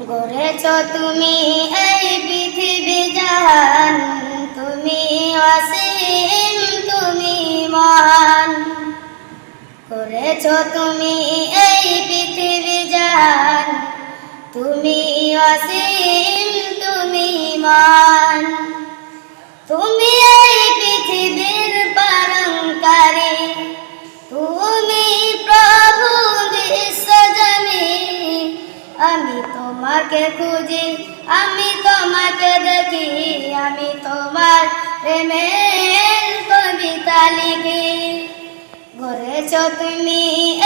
গড়েছ তুমি এই পৃথিবী জাহান, তুমি অসীম, তুমি মহান। গড়েছ তুমি এই পৃথিবী জাহান, তুমি অসীম, তুমি মহান। তুমি এই পৃথিবীর পালনকারী, তুমি প্রভু বিশ্বজনী। আমি তোমাকে খুঁজি, আমি তোমাকে দেখি, আমি তোমার প্রেমের কবিতা লিখি। গড়েছ তুমি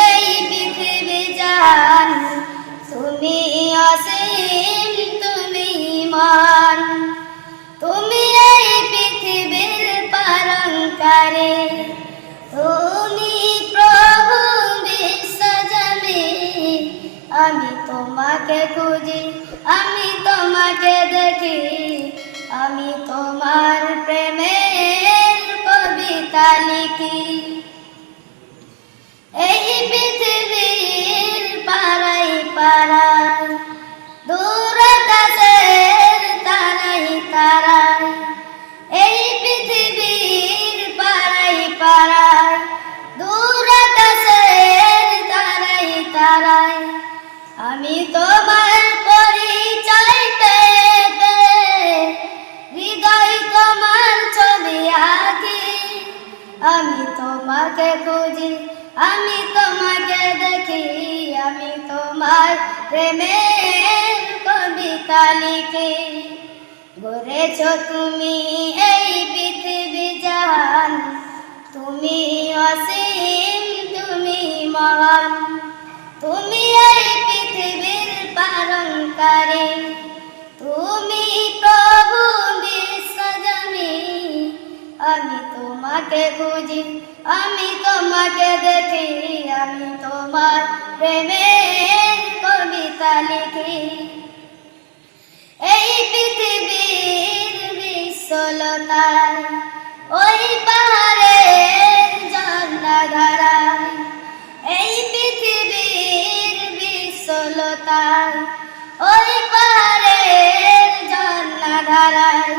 এই পৃথিবী জাহান, তুমি অসীম, তুমি মহান। তুমি এই পৃথিবীর পালনকারী, তুমি প্রভু বিশ্বজনী। আমি তোমাকে খুঁজি, আমি তোমাকে দেখি, আমি তোমার প্রেমের কবিতা লিখি। এই পৃথিবীর পাড়ায় পাড়ায়, দূর আকাশের তারায় তারায়, এই পৃথিবীর পাড়ায় পাড়ায়, দূর আকাশের তারায় তারায়, আমি তোমার পরিচয় পেতে হৃদয় তোমার ছবি আঁকি। আমি তোমাকে খুঁজি, আমি তোমাকে দেখি, আমি তোমার প্রেমের কবিতা লিখি। গড়েছ তুমি এই পৃথিবী জাহান, তুমি অসীম, তুমি মহান। তুমি এই পৃথিবীর পালনকারী, তুমি প্রভু বিশ্বজনী। আমি তোমাকে খুঁজি, আমি তোমাকে দেখি, আমি তোমার প্রেমের কবিতা লিখি। এই পৃথিবীর বিশ্বলতায়, ওই পাহাড়ের ঝর্ণাধারায়, এই পৃথিবীর বিশ্বলতায়, ওই পাহাড়ের ঝর্ণাধারায়,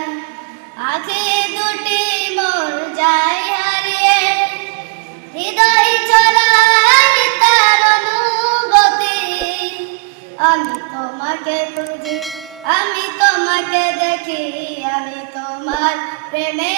আঁখি দুটি মোর যায় হারিয়ে, হৃদয় ছড়ায় তার অনুভূতি। আমি তোমাকে খুঁজি, আমি তোমাকে দেখি, আমি তোমার প্রেমে